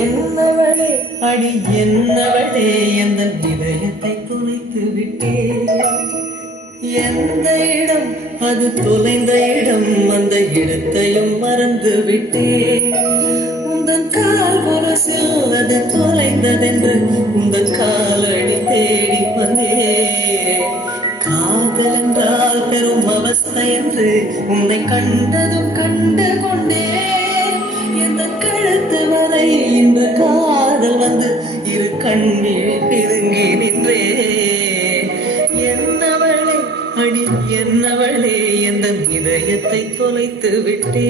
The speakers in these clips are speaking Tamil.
என்னவளே அடி என்னவளே எந்த இதயத்தை துளைத்து விட்டே எந்த இடம் அது தொலைந்த இடம் அந்த இடத்தையும் மறந்து விட்டே உந்தன் கால் முரசில் அது தொலைந்ததென்று உந்தன் காலடி தேடி வந்தே காதல் என்றால் பெரும் அவஸ்தை என்று உன்னை கண்டதும் கண்டு கொண்டே எந்த கழுத்து வரை இந்த காதல் வந்து இரு கண்ணீர் பிதுங்கி நின்றே என்னவளே அடி என்னவளே எந்த இதயத்தை தொலைத்து விட்டே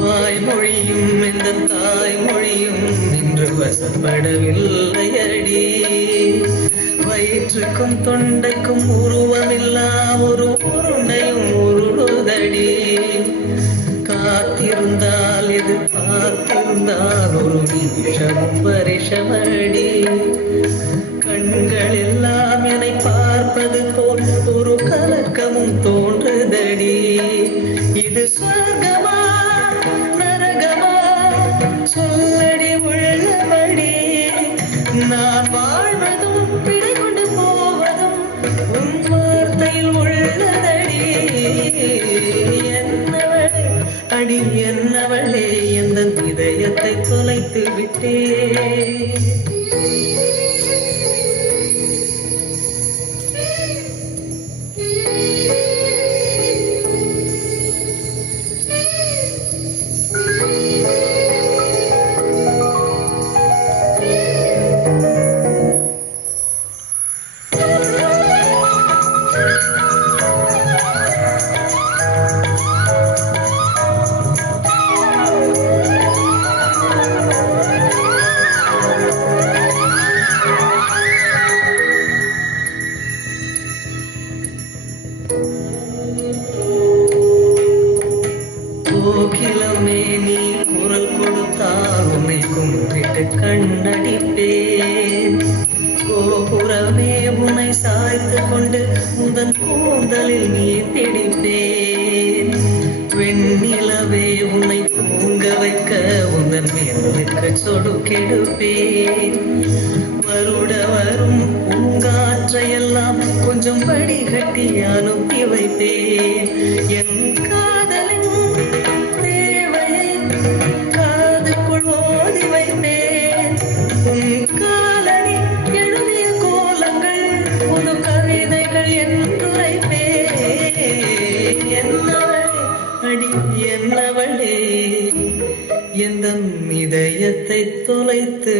வாய்மொழியும் இந்த தாய்மொழியும் இன்று வசப்படவில்லை அடி வயிற்றுக்கும் தொண்டைக்கும் உருவமில்லா ஒரு உருண்டையும் உருளுதடி காத்திருந்தால் எதிர்பார்த்திருந்தால் ஒரு நிமிஷமும் வருஷமடி கண்கள் எல்லாம் என்னை பார்ப்பது போல் ஒரு கலக்கமும் தோன்றுதடி இது சொர்க்கமா நரகமா சொல்லடி உள்ளபடி நான் வாழ்வதும் பிழை கொண்டு போவதும் உன் வார்த்தையில் உள்ளதடி என்னவளே அடி என்னவளே எந்த இதயத்தை தொலைத்து விட்டே கோகிலமே நீ குரல் கொடுத்தால் உன்னை கும்பிட்டு கண்ணடிப்பேன் கோபுரமே உன்னை சாய்த்து கொண்டு உந்தன் கூந்தலில் நீ பிடிப்பேன் வெண்ணிலவே உன்னை தூங்க வைக்க உந்தன் மேலுக்கு சொடுக்கெடுப்பேன் வருட வரும் பூங்காற்றையெல்லாம் கொஞ்சம் வடிகட்டி அனுப்பி வைப்பேன் என் காதலின் தேவையை காதுக்குள் ஓதி வைப்பேன் உன் காலடி எழுதிய கோலங்கள் புது கவிதைகள் என்றுரைப்பேன் என்னவளே அடி என்னவளே எந்த இதயத்தை தொலைத்து